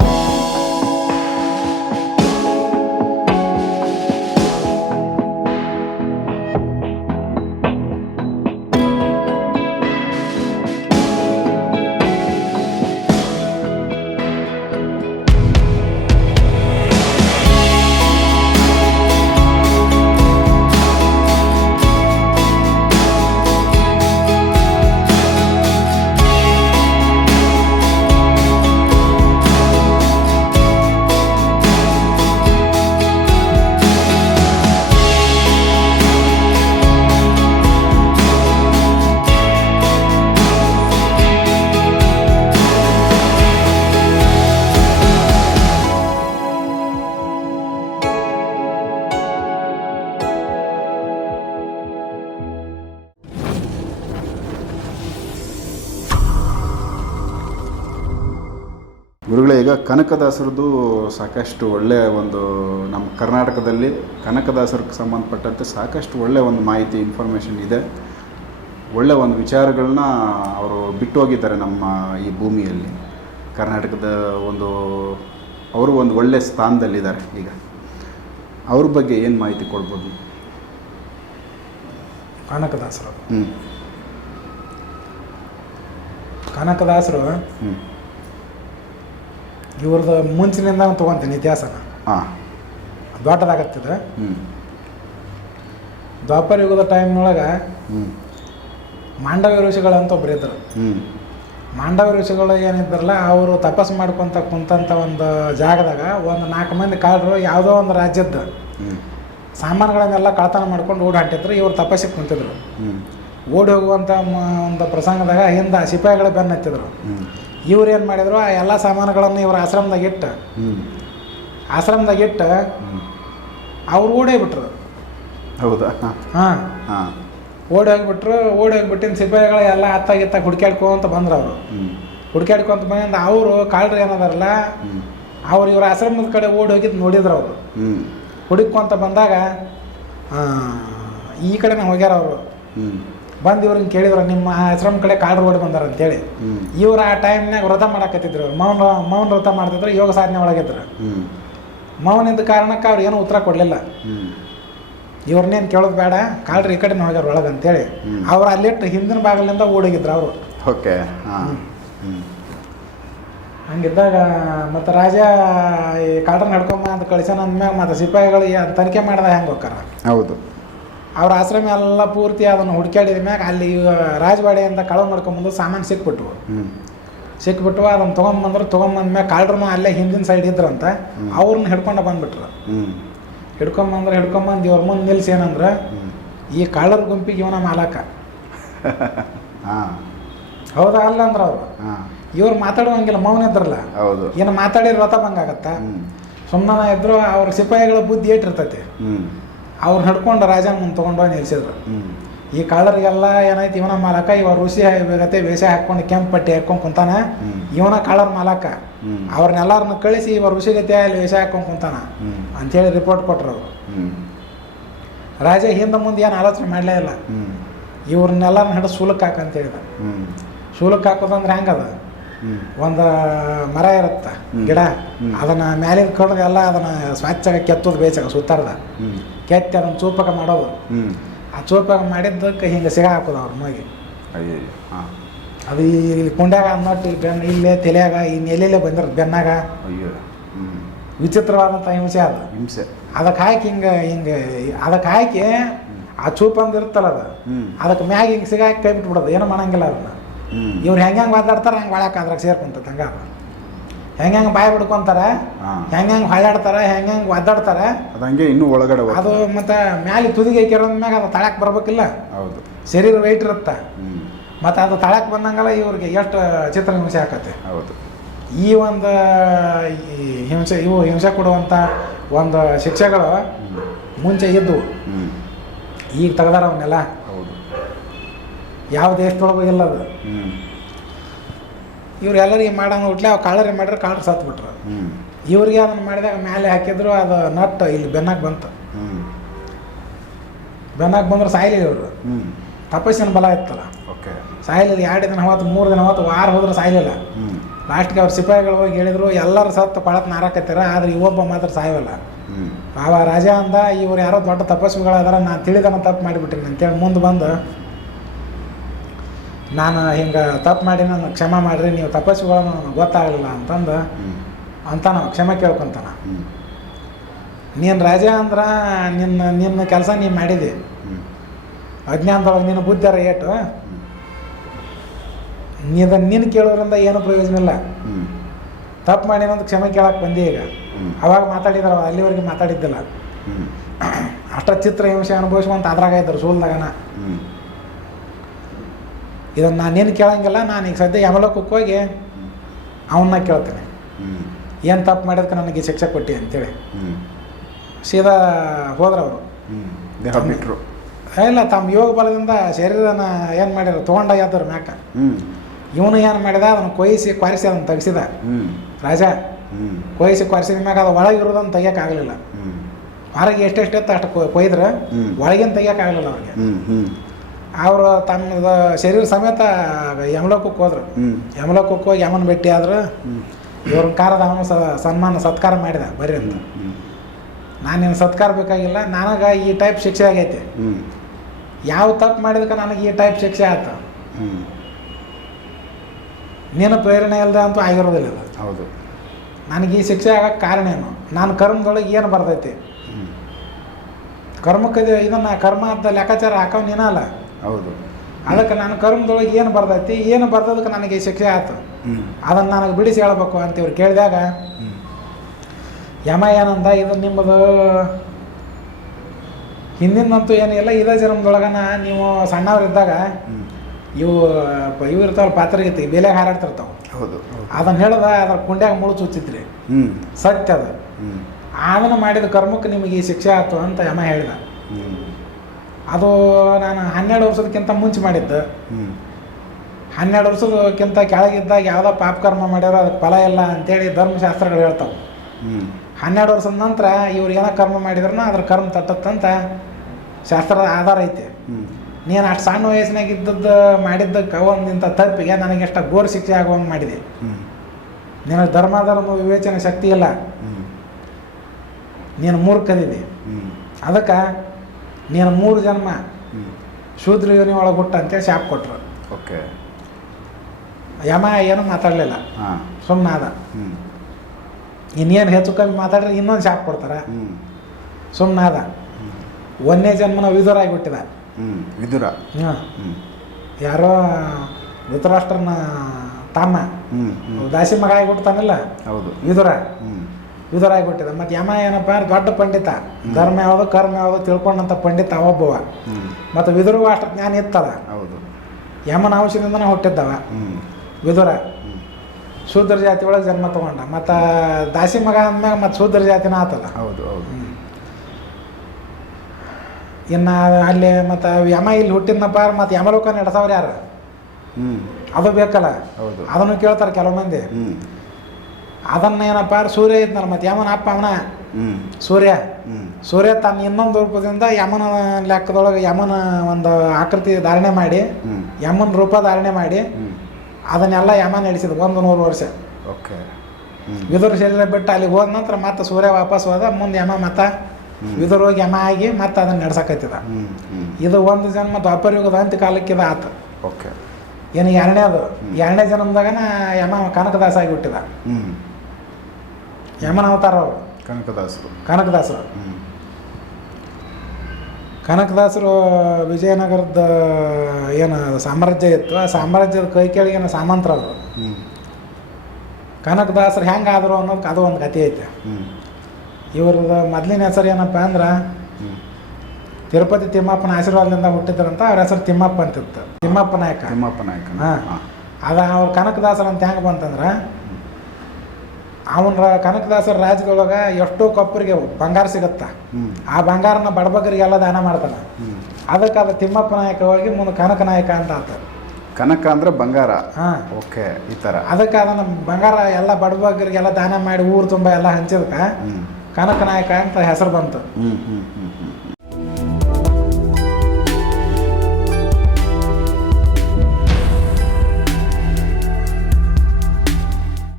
you ಗುರುಗಳೇ ಈಗ ಕನಕದಾಸರದ್ದು ಸಾಕಷ್ಟು ಒಳ್ಳೆಯ ಒಂದು ನಮ್ಮ ಕರ್ನಾಟಕದಲ್ಲಿ ಕನಕದಾಸರಿಗೆ ಸಂಬಂಧಪಟ್ಟಂತೆ ಸಾಕಷ್ಟು ಒಳ್ಳೆಯ ಒಂದು ಮಾಹಿತಿ ಇನ್ಫಾರ್ಮೇಷನ್ ಇದೆ ಒಳ್ಳೆಯ ಒಂದು ವಿಚಾರಗಳನ್ನ ಅವರು ಬಿಟ್ಟು ಹೋಗಿದ್ದಾರೆ ನಮ್ಮ ಈ ಭೂಮಿಯಲ್ಲಿ ಕರ್ನಾಟಕದ ಒಂದು ಅವರು ಒಂದು ಒಳ್ಳೆಯ ಸ್ಥಾನದಲ್ಲಿದ್ದಾರೆ ಈಗ ಅವ್ರ ಬಗ್ಗೆ ಏನು ಮಾಹಿತಿ ಕೊಡ್ಬೋದು ಕನಕದಾಸರು ಹ್ಞೂ ಕನಕದಾಸರು ಹ್ಞೂ ಇವ್ರದ್ದು ಮುಂಚಿನಿಂದ ನಾನು ತೊಗೊತೀನಿ ಇತಿಹಾಸನ ಹಾಂ ದೊಡ್ಡದಾಗತ್ತಿದೆ ಹ್ಞೂ ದ್ವಾಪರ ಯುಗದ ಟೈಮ್ನೊಳಗೆ ಹ್ಞೂ ಮಾಂಡವ್ಯ ಋಷಿಗಳಂತ ಒಬ್ರು ಇದ್ರು ಹ್ಞೂ ಋಷಿಗಳು ಏನಿದ್ರಲ್ಲ ಅವರು ತಪಸ್ ಮಾಡ್ಕೊತ ಕುಂತ ಒಂದು ಜಾಗದಾಗ ಒಂದು ನಾಲ್ಕು ಮಂದಿ ಕಾಲರು ಯಾವುದೋ ಒಂದು ರಾಜ್ಯದ ಸಾಮಾನುಗಳನ್ನೆಲ್ಲ ಕಳತನ ಮಾಡ್ಕೊಂಡು ಓಡಾಟಿದ್ರು ಇವ್ರು ತಪಸ್ಸಿಗೆ ಕುಂತಿದ್ರು ಓಡಿ ಹೋಗುವಂಥ ಒಂದು ಪ್ರಸಂಗದಾಗ ಹಿಂದೆ ಸಿಪಾಯಿಗಳ ಬೆನ್ನತ್ತಿದ್ರು ಇವ್ರು ಏನು ಮಾಡಿದ್ರು ಆ ಎಲ್ಲ ಸಾಮಾನುಗಳನ್ನು ಇವರು ಆಶ್ರಮದಾಗ ಇಟ್ಟು ಆಶ್ರಮದಾಗ ಇಟ್ಟು ಅವ್ರು ಓಡೋಗ್ಬಿಟ್ರು ಹೌದು ಹೌದಾ ಹಾಂ ಹಾಂ ಓಡಿ ಹೋಗ್ಬಿಟ್ರು ಓಡಿ ಸಿಪಾಯಿಗಳ ಎಲ್ಲ ಅತ್ತಾಗಿತ್ತ ಹುಡ್ಕ್ಯಾಡ್ಕೊಂತ ಬಂದ್ರು ಅವರು ಹುಡ್ಕ್ಯಾಡ್ಕೊಂತ ಬಂದ ಅವರು ಕಾಳ್ರಿ ಏನದಾರಲ್ಲ ಅವ್ರು ಇವ್ರ ಆಶ್ರಮದ ಕಡೆ ಓಡಿ ಹೋಗಿದ್ದು ನೋಡಿದ್ರು ಅವರು ಹುಡುಕ್ಕೊಂತ ಬಂದಾಗ ಈ ಕಡೆನೇ ಹೋಗ್ಯಾರ ಅವರು ಬಂದು ಇವ್ರನ್ನ ಕೇಳಿದ್ರು ನಿಮ್ಮ ಆಶ್ರಮ ಕಡೆ ಕಾಲ್ ರೋಡ್ ಬಂದಾರ ಅಂತೇಳಿ ಇವ್ರು ಆ ಟೈಮ್ನಾಗ ವ್ರತ ಮಾಡಕತ್ತಿದ್ರು ಮೌನ ಮೌನ ವ್ರತ ಮಾಡ್ತಿದ್ರು ಯೋಗ ಸಾಧನೆ ಒಳಗಿದ್ರು ಮೌನಿಂದ ಕಾರಣಕ್ಕೆ ಅವ್ರು ಏನು ಉತ್ತರ ಕೊಡಲಿಲ್ಲ ಇವ್ರನ್ನೇನು ಕೇಳೋದು ಬೇಡ ಕಾಲ್ರಿ ಈ ಕಡೆ ಹೋಗ್ಯಾರ ಒಳಗೆ ಅಂತೇಳಿ ಅವ್ರು ಅಲ್ಲಿಟ್ಟು ಹಿಂದಿನ ಭಾಗಲಿಂದ ಓಡೋಗಿದ್ರು ಅವರು ಓಕೆ ಹಂಗಿದ್ದಾಗ ಮತ್ತು ರಾಜ ಈ ಕಾಲ್ರ ನಡ್ಕೊಂಬ ಅಂತ ಕಳಿಸೋಣ ಅಂದ್ಮ್ಯಾಗ ಮತ್ತು ಸಿಪಾಯಿಗಳು ತನಿಖೆ ಮಾಡಿದ ಹೆಂಗೆ ಹೋಗ್ತಾರ ಹೌದು ಅವ್ರ ಆಶ್ರಮ ಎಲ್ಲ ಪೂರ್ತಿ ಅದನ್ನು ಹುಡುಕಾಡಿದ ಮ್ಯಾಗ ಅಲ್ಲಿ ರಾಜವಾಡೆಯಿಂದ ಕಳವು ಮಾಡ್ಕೊಂಬಂದು ಸಾಮಾನು ಸಿಕ್ಬಿಟ್ವು ಸಿಕ್ಬಿಟ್ಟು ಅದನ್ನು ತೊಗೊಂಬಂದ್ರೆ ತೊಗೊಂಬಂದ್ಮ್ಯಾಗ ಕಾಲ್ರನ್ನ ಅಲ್ಲೇ ಹಿಂದಿನ ಸೈಡ್ ಇದ್ರಂತ ಅವ್ರನ್ನ ಹಿಡ್ಕೊಂಡು ಬಂದ್ಬಿಟ್ರು ಹಿಡ್ಕೊಂಬಂದ್ರೆ ಹಿಡ್ಕೊಂಬಂದು ಇವ್ರ ಮುಂದೆ ನಿಲ್ಸಿ ಏನಂದ್ರೆ ಈ ಕಾಳರ ಗುಂಪಿಗೆ ಇವನ ಮಾಲಕ ಹೌದಾ ಅಲ್ಲ ಅಂದ್ರೆ ಅವರು ಇವ್ರು ಮಾತಾಡುವಂಗಿಲ್ಲ ಮೌನ ಇದ್ರಲ್ಲ ಹೌದು ಏನು ಮಾತಾಡಿ ವ್ರತ ಬಂಗಾಗತ್ತ ಸುಮ್ಮನೆ ಇದ್ರು ಅವ್ರ ಸಿಪಾಯಿಗಳ ಬುದ್ಧಿ ಏಟಿರ್ತೈತಿ ಅವ್ರು ನಡ್ಕೊಂಡು ರಾಜ ಮುಂದೆ ತೊಗೊಂಡು ನಿಲ್ಸಿದ್ರು ಈ ಕಳ್ಳರಿಗೆಲ್ಲ ಏನಾಯ್ತು ಇವನ ಮಾಲಕ ಇವ ಋಷಿ ಬೇಗತ್ತೆ ವೇಷ ಹಾಕೊಂಡು ಕೆಂಪು ಪಟ್ಟಿ ಹಾಕೊಂಡು ಕುಂತಾನ ಇವನ ಕಾಳರ್ ಮಾಲಕ ಅವ್ರನ್ನೆಲ್ಲಾರನ್ನ ಕಳಿಸಿ ಇವ ಋಷಿಗತೆ ಅಲ್ಲಿ ವೇಷ ಹಾಕೊಂಡು ಕುಂತಾನ ಹೇಳಿ ರಿಪೋರ್ಟ್ ಕೊಟ್ರು ಅವರು ರಾಜ ಹಿಂದೆ ಮುಂದೆ ಏನು ಆಲೋಚನೆ ಮಾಡಲೇ ಇಲ್ಲ ಇವ್ರನ್ನೆಲ್ಲರನ್ನ ಹಿಡಿದು ಶುಲ್ಕ ಹಾಕಂತ ಹೇಳಿದ ಶುಲ್ಕ ಹಾಕೋದಂದ್ರೆ ಹೆಂಗದ ಒಂದು ಮರ ಇರುತ್ತೆ ಗಿಡ ಅದನ್ನು ಮ್ಯಾಲಿನ ಕಡ್ದು ಎಲ್ಲ ಅದನ್ನು ಸ್ವಚ್ಛಾಗಿ ಕೆತ್ತೋದು ಬೇಸಾಗ ಸುತ್ತಾರ್ದ ಕೆತ್ತಿ ಅದನ್ನು ಚೂಪಕ ಮಾಡೋದು ಆ ಚೂಪಕ ಮಾಡಿದ್ದಕ್ಕೆ ಹಿಂಗೆ ಸಿಗ ಹಾಕೋದು ಅವ್ರ ಮಗಿ ಅದು ಇಲ್ಲಿ ಕುಂಡ್ಯಾಗ ಅನ್ನೋಟ್ಟು ಬೆನ್ನ ಇಲ್ಲೇ ತಲೆಯಾಗ ಇನ್ನು ಎಲ್ಲೆಲ್ಲೇ ಬಂದಿರೋದು ಬೆನ್ನಾಗ ವಿಚಿತ್ರವಾದಂಥ ಹಿಂಸೆ ಅದು ಹಿಂಸೆ ಅದಕ್ಕೆ ಹಾಕಿ ಹಿಂಗೆ ಹಿಂಗೆ ಅದಕ್ಕೆ ಹಾಕಿ ಆ ಚೂಪಂದಿರ್ತಲ್ಲ ಅದು ಅದಕ್ಕೆ ಮ್ಯಾಗ ಹಿಂಗೆ ಸಿಗ ಕೈ ಬಿಟ್ಬಿಡೋದು ಏನೂ ಮಾಡಂಗಿಲ್ಲ ಅದನ್ನ ಇವ್ರು ಹೆಂಗೆ ಹೆಂಗೆ ಮಾತಾಡ್ತಾರೆ ಹಂಗೆ ಒಳಕ್ಕೆ ಅದ್ರಾಗ ಸೇರ್ಕೊಂತದ ಹಂಗೆ ಹೆಂಗೆ ಹೆಂಗೆ ಬಾಯಿ ಬಿಡ್ಕೊಂತಾರೆ ಹೆಂಗೆ ಹೆಂಗೆ ಹೊಳ್ಳಾಡ್ತಾರೆ ಹೆಂಗೆ ಹೆಂಗೆ ಒದ್ದಾಡ್ತಾರೆ ಅದು ಹಂಗೆ ಇನ್ನೂ ಒಳಗಡೆ ಅದು ಮತ್ತು ಮ್ಯಾಲೆ ತುದಿಗೆ ಮ್ಯಾಗ ಅದು ತಳಕ್ಕೆ ಬರಬೇಕಿಲ್ಲ ಹೌದು ಶರೀರ ವೆಯ್ಟ್ ಇರುತ್ತೆ ಮತ್ತು ಅದು ತಳಕ್ಕೆ ಬಂದಂಗಲ್ಲ ಇವ್ರಿಗೆ ಎಷ್ಟು ಚಿತ್ರ ಹಿಂಸೆ ಆಕತ್ತೆ ಹೌದು ಈ ಒಂದು ಹಿಂಸೆ ಇವು ಹಿಂಸೆ ಕೊಡುವಂಥ ಒಂದು ಶಿಕ್ಷೆಗಳು ಮುಂಚೆ ಇದ್ದವು ಈಗ ತೆಗ್ದಾರ ಅವನ್ನೆಲ್ಲ ಯಾವ ದೇಶದೊಳಗೂ ಇಲ್ಲ ಅದು ಇವ್ರು ಎಲ್ಲರಿಗೆ ಮಾಡೋಂಗೆ ಹುಟ್ಲೆ ಅವು ಕಾಳರಿ ಮಾಡ್ರೆ ಕಾಳರು ಸತ್ಬಿಟ್ರು ಇವ್ರಿಗೆ ಅದನ್ನು ಮಾಡಿದಾಗ ಮೇಲೆ ಹಾಕಿದ್ರು ಅದು ನಟ್ ಇಲ್ಲಿ ಬೆನ್ನಾಗಿ ಬಂತು ಬೆನ್ನಾಗಿ ಬಂದ್ರೆ ಸಾಯ್ಲಿಲ್ಲ ಇವರು ತಪಸ್ಸಿನ ಬಲ ಇತ್ತಲ್ಲ ಓಕೆ ಎರಡು ದಿನ ಹೋತ್ ಮೂರು ದಿನ ಹೋತ್ ವಾರ ಹೋದ್ರೆ ಸಾಯ್ಲಿಲ್ಲ ಲಾಸ್ಟ್ಗೆ ಅವ್ರ ಸಿಪಾಯಿಗಳು ಹೋಗಿ ಹೇಳಿದ್ರು ಎಲ್ಲರೂ ಸತ್ತು ಪಳತ್ ನಾರಾಕತ್ತಿರ ಆದ್ರೆ ಇವೊಬ್ಬ ಮಾತ್ರ ಸಾಯೋಲ್ಲ ಆವ ರಾಜ ಅಂದ ಇವ್ರು ಯಾರೋ ದೊಡ್ಡ ತಪಸ್ವಿಗಳಾದಾರ ನಾನು ತಿಳಿದನ ತಪ್ಪು ಮಾಡಿಬಿಟ್ರಿ ಅಂತೇಳಿ ಮುಂದೆ ಬಂದು ನಾನು ಹಿಂಗೆ ತಪ್ಪು ಮಾಡಿ ನಾನು ಕ್ಷಮೆ ಮಾಡಿರಿ ನೀವು ತಪಸ್ಸುಗಳು ಗೊತ್ತಾಗಲಿಲ್ಲ ಅಂತಂದು ಅಂತ ಕ್ಷಮೆ ಕೇಳ್ಕೊತಾನ ನೀನು ರಾಜ ಅಂದ್ರೆ ನಿನ್ನ ನಿನ್ನ ಕೆಲಸ ನೀನು ಮಾಡಿದೆ ಅಜ್ಞಾನದೊಳಗೆ ನಿನ್ನ ಬುದ್ಧಿಯಾರ ಏಟು ನೀನು ನಿನ್ನ ಕೇಳೋದ್ರಿಂದ ಏನು ಪ್ರಯೋಜನ ಇಲ್ಲ ತಪ್ಪು ಮಾಡಿನಂತ ಕ್ಷಮೆ ಕೇಳಕ್ಕೆ ಬಂದೆ ಈಗ ಅವಾಗ ಮಾತಾಡಿದಾರ ಅಲ್ಲಿವರೆಗೆ ಮಾತಾಡಿದ್ದಿಲ್ಲ ಅಷ್ಟ ಚಿತ್ರ ಹಿಂಸೆ ಅನುಭವಿಸ್ಕೊಂತ ಅದ್ರಾಗ ಇದ್ರು ಸೋಲ್ದಾಗನ ಇದನ್ನು ನಾನೇನು ಕೇಳೋಂಗಿಲ್ಲ ನಾನು ಈಗ ಸದ್ಯ ಯಮಲೋಕಕ್ಕೆ ಹೋಗಿ ಅವನ್ನ ಕೇಳ್ತೇನೆ ಏನು ತಪ್ಪು ಮಾಡಿದ್ಕೆ ನನಗೆ ಶಿಕ್ಷೆ ಕೊಟ್ಟಿ ಅಂತೇಳಿ ಸೀದಾ ಹೋದ್ರವರು ಬಿಟ್ಟರು ಇಲ್ಲ ತಮ್ಮ ಯೋಗ ಬಲದಿಂದ ಶರೀರನ ಏನು ಮಾಡ್ಯಾರ ತೊಗೊಂಡಾಗ್ಯದ್ರ ಮ್ಯಾಕ ಇವನು ಏನು ಮಾಡಿದ ಅದನ್ನು ಕೊಯ್ಸಿ ಕ್ವಾರಿಸಿ ಅದನ್ನು ತೆಗ್ಸಿದ ರಾಜ ಕೊಯ್ಸಿ ಕ್ವಾರಿಸಿದ ಮ್ಯಾಗ ಅದು ಒಳಗೆ ಇರೋದನ್ನು ತೆಗಿಯೋಕ್ಕಾಗಲಿಲ್ಲ ಹೊರಗೆ ಎಷ್ಟೆಷ್ಟೆತ್ತು ಅಷ್ಟು ಕೊಯ್ದ್ರೆ ಒಳಗಿನ ತೆಗಿಯೋಕ್ಕಾಗಲಿಲ್ಲ ಅವ್ರಿಗೆ ಅವರು ತಮ್ಮ ಶರೀರ ಸಮೇತ ಯಮಲೋಕಕ್ಕೆ ಹೋದ್ರು ಯಮಲೋಕಕ್ಕೆ ಹೋಗಿ ಯಮನ ಭೇಟಿ ಆದ್ರೆ ಇವ್ರ ಕಾರದ ಅವನು ಸನ್ಮಾನ ಸತ್ಕಾರ ಮಾಡಿದ ಬರೀ ಅಂತ ನಾನೇನು ಸತ್ಕಾರ ಬೇಕಾಗಿಲ್ಲ ನನಗೆ ಈ ಟೈಪ್ ಶಿಕ್ಷೆ ಆಗೈತೆ ಯಾವ ತಪ್ಪು ಮಾಡಿದಕ್ಕೆ ನನಗೆ ಈ ಟೈಪ್ ಶಿಕ್ಷೆ ಆಯ್ತು ನೀನು ಪ್ರೇರಣೆ ಇಲ್ಲದೆ ಅಂತೂ ಆಗಿರೋದಿಲ್ಲ ಹೌದು ನನಗೆ ಈ ಶಿಕ್ಷೆ ಆಗಕ್ಕೆ ಕಾರಣ ಏನು ನಾನು ಕರ್ಮದೊಳಗೆ ಏನು ಬರ್ತೈತಿ ಕರ್ಮಕ್ಕೆ ಇದನ್ನು ಕರ್ಮ ಅಂತ ಲೆಕ್ಕಾಚಾರ ಹಾಕೋ ನೀನಲ್ಲ ಹೌದು ಅದಕ್ಕೆ ನನ್ನ ಕರ್ಮದೊಳಗೆ ಏನು ಬರ್ದೈತಿ ಏನು ಬರ್ದದಕ್ಕೆ ನನಗೆ ಶಿಕ್ಷೆ ಆಯ್ತು ಅದನ್ನು ನನಗೆ ಬಿಡಿಸಿ ಹೇಳ್ಬೇಕು ಅಂತ ಇವ್ರು ಕೇಳಿದಾಗ ಯಮ ಏನಂದ ಇದು ನಿಮ್ಮದು ಹಿಂದಿನಂತೂ ಏನಿಲ್ಲ ಇದೇ ಜನ್ಮದೊಳಗನ ನೀವು ಸಣ್ಣವರಿದ್ದಾಗ ಇವು ಇವು ಇರ್ತಾವಲ್ಲ ಪಾತ್ರೆಗೈತಿ ಬೆಲೆ ಹಾರಾಡ್ತಿರ್ತಾವ ಹೌದು ಅದನ್ನು ಹೇಳಿದ ಅದ್ರ ಕುಂಡ್ಯಾಗ ಮುಳು ಚುಚ್ಚಿದ್ರಿ ಸತ್ಯ ಅದು ಅದನ್ನು ಮಾಡಿದ ಕರ್ಮಕ್ಕೆ ನಿಮಗೆ ಈ ಶಿಕ್ಷೆ ಆಯ್ತು ಅಂತ ಯಮ ಹೇಳಿದ ಅದು ನಾನು ಹನ್ನೆರಡು ವರ್ಷದಕ್ಕಿಂತ ಮುಂಚೆ ಮಾಡಿದ್ದು ಹನ್ನೆರಡು ವರ್ಷದಕ್ಕಿಂತ ಕೆಳಗಿದ್ದಾಗ ಯಾವುದೋ ಪಾಪಕರ್ಮ ಮಾಡ್ಯಾರ ಅದಕ್ಕೆ ಫಲ ಇಲ್ಲ ಅಂತೇಳಿ ಧರ್ಮಶಾಸ್ತ್ರಗಳು ಹೇಳ್ತಾವೆ ಹನ್ನೆರಡು ವರ್ಷದ ನಂತರ ಇವ್ರು ಏನೋ ಕರ್ಮ ಮಾಡಿದ್ರು ಅದ್ರ ಕರ್ಮ ತಟ್ಟತ್ತಂತ ಶಾಸ್ತ್ರದ ಆಧಾರ ಐತೆ ನೀನು ಅಷ್ಟು ಸಣ್ಣ ವಯಸ್ಸಿನಾಗ ಇದ್ದದ್ದು ಮಾಡಿದ್ದಕ್ಕೆ ಒಂದು ತಪ್ಪಿಗೆ ನನಗೆ ಎಷ್ಟು ಗೋರ್ ಶಿಕ್ಷೆ ಆಗುವಂಗೆ ಮಾಡಿದೆ ನಿನ್ನ ಧರ್ಮಾಧರ್ಮ ವಿವೇಚನೆ ಶಕ್ತಿ ಇಲ್ಲ ನೀನು ಮೂರ್ಖದಿದೆ ಅದಕ್ಕೆ ನೀನು ಮೂರು ಜನ್ಮ ಶೂದ್ರ ಯೋನಿ ಒಳಗೆ ಹುಟ್ಟ ಅಂತೇಳಿ ಶಾಪ್ ಕೊಟ್ಟರು ಓಕೆ ಯಮ ಏನು ಮಾತಾಡಲಿಲ್ಲ ಸುಮ್ಮನೆ ಅದ ಇನ್ನೇನು ಹೆಚ್ಚು ಕಮ್ಮಿ ಮಾತಾಡ್ರಿ ಇನ್ನೊಂದು ಶಾಪ್ ಕೊಡ್ತಾರೆ ಸುಮ್ಮನೆ ಅದ ಒಂದನೇ ಜನ್ಮನ ವಿದುರ ಆಗಿಬಿಟ್ಟಿದ ವಿದುರ ಹಾಂ ಯಾರೋ ಧೃತರಾಷ್ಟ್ರನ ತಮ್ಮ ದಾಸಿ ಮಗ ಆಗಿಬಿಡ್ತಾನಲ್ಲ ಹೌದು ವಿದುರ ಹುಟ್ಟಿದ ಮತ್ತು ಯಮ ಏನಪ್ಪ ಅಂದ್ರೆ ದೊಡ್ಡ ಪಂಡಿತ ಧರ್ಮ ಯಾವ್ದು ಕರ್ಮ ಯಾವುದು ತಿಳ್ಕೊಂಡಂತ ಪಂಡಿತ ಒಬ್ಬವ ಮತ್ತು ವಿದುರು ಅಷ್ಟು ಜ್ಞಾನ ಇತ್ತದ ಹೌದು ಯಮನ ಅಂಶದಿಂದನೇ ಹುಟ್ಟಿದ್ದವ ವಿದುರ ಶೂದ್ರ ಜಾತಿ ಒಳಗೆ ಜನ್ಮ ತಗೊಂಡ ಮತ್ತು ದಾಸಿ ಮಗ ಅಂದ್ಮ್ಯಾಗ ಮತ್ತು ಶೂದ್ರ ಜಾತಿನ ಆತದ ಹೌದು ಹೌದು ಅಲ್ಲಿ ಮತ್ತು ಯಮ ಇಲ್ಲಿ ಹುಟ್ಟಿದ್ನಪ್ಪ ಮತ್ತು ಯಮಲೋಕ ನಡೆಸವ್ರ ಯಾರು ಅದು ಬೇಕಲ್ಲ ಹೌದು ಅದನ್ನು ಕೇಳ್ತಾರೆ ಕೆಲವು ಮಂದಿ ಅದನ್ನ ಏನಪ್ಪ ಸೂರ್ಯ ಇದ್ನಲ್ಲ ಮತ್ತು ಯಮನ ಅಪ್ಪ ಅವನ ಸೂರ್ಯ ಸೂರ್ಯ ತನ್ನ ಇನ್ನೊಂದು ರೂಪದಿಂದ ಯಮನ ಲೆಕ್ಕದೊಳಗೆ ಯಮನ ಒಂದು ಆಕೃತಿ ಧಾರಣೆ ಮಾಡಿ ಯಮನ ರೂಪ ಧಾರಣೆ ಮಾಡಿ ಅದನ್ನೆಲ್ಲ ಯಮ ನಡೆಸಿದ ಒಂದು ನೂರು ವರ್ಷ ಓಕೆ ವಿದುರ ಶರೀರ ಬಿಟ್ಟು ಅಲ್ಲಿಗೆ ಹೋದ ನಂತರ ಮತ್ತೆ ಸೂರ್ಯ ವಾಪಸ್ ಹೋದ ಮುಂದೆ ಯಮ ಮತ್ತೆ ವಿದುರ ಹೋಗಿ ಯಮ ಆಗಿ ಮತ್ತೆ ಅದನ್ನ ನಡ್ಸಕತ್ತಿದ ಇದು ಒಂದು ಜನ್ಮ ಯುಗದ ಅಂತ ಕಾಲಕ್ಕಿದ ಆತ ಓಕೆ ಏನು ಎರಡನೇದು ಎರಡನೇ ಜನ್ಮದಾಗನ ಯಮ ಕನಕದಾಸ ಆಗಿಬಿಟ್ಟಿದ ಯಮನ ಅವತಾರ ಅವರು ಕನಕದಾಸರು ಕನಕದಾಸರು ಕನಕದಾಸರು ವಿಜಯನಗರದ ಏನು ಸಾಮ್ರಾಜ್ಯ ಇತ್ತು ಆ ಸಾಮ್ರಾಜ್ಯದ ಕೈ ಕೆಳಗೆ ಏನು ಕನಕದಾಸರು ಹೆಂಗೆ ಅನ್ನೋದಕ್ಕೆ ಅದು ಒಂದು ಕತೆ ಐತೆ ಇವ್ರದ್ದು ಮೊದಲಿನ ಹೆಸರು ಏನಪ್ಪ ಅಂದ್ರೆ ತಿರುಪತಿ ತಿಮ್ಮಪ್ಪನ ಆಶೀರ್ವಾದದಿಂದ ಹುಟ್ಟಿದ್ರಂತ ಅವ್ರ ಹೆಸರು ತಿಮ್ಮಪ್ಪ ಅಂತಿತ್ತು ತಿಮ್ಮಪ್ಪ ನಾಯಕ ತಿಮ್ಮಪ್ಪ ನಾಯಕ ಹಾಂ ಅದು ಅವ್ರು ಕನಕದಾಸರು ಅಂತ ಹೆಂಗೆ ಬಂತಂದ್ರೆ ಅವನ ಕನಕದಾಸರ ರಾಜ್ಯದೊಳಗೆ ಎಷ್ಟೋ ಕಪ್ಪರಿಗೆ ಬಂಗಾರ ಸಿಗತ್ತ ಆ ಬಂಗಾರನ ಬಡಬಗರಿಗೆಲ್ಲ ದಾನ ಮಾಡ್ತಾನ ಅದಕ್ಕೆ ಅದು ತಿಮ್ಮಪ್ಪ ನಾಯಕ ಹೋಗಿ ಮುಂದೆ ಕನಕ ನಾಯಕ ಅಂತ ಆತ ಕನಕ ಅಂದ್ರೆ ಬಂಗಾರ ಹಾಂ ಓಕೆ ಈ ತರ ಅದಕ್ಕೆ ಅದನ್ನ ಬಂಗಾರ ಎಲ್ಲ ಬಡಬಗರಿಗೆಲ್ಲ ದಾನ ಮಾಡಿ ಊರು ತುಂಬಾ ಎಲ್ಲ ಹಂಚಿದಕ್ಕೆ ಕನಕ ನಾಯಕ ಅಂತ ಹೆಸರು ಬಂತು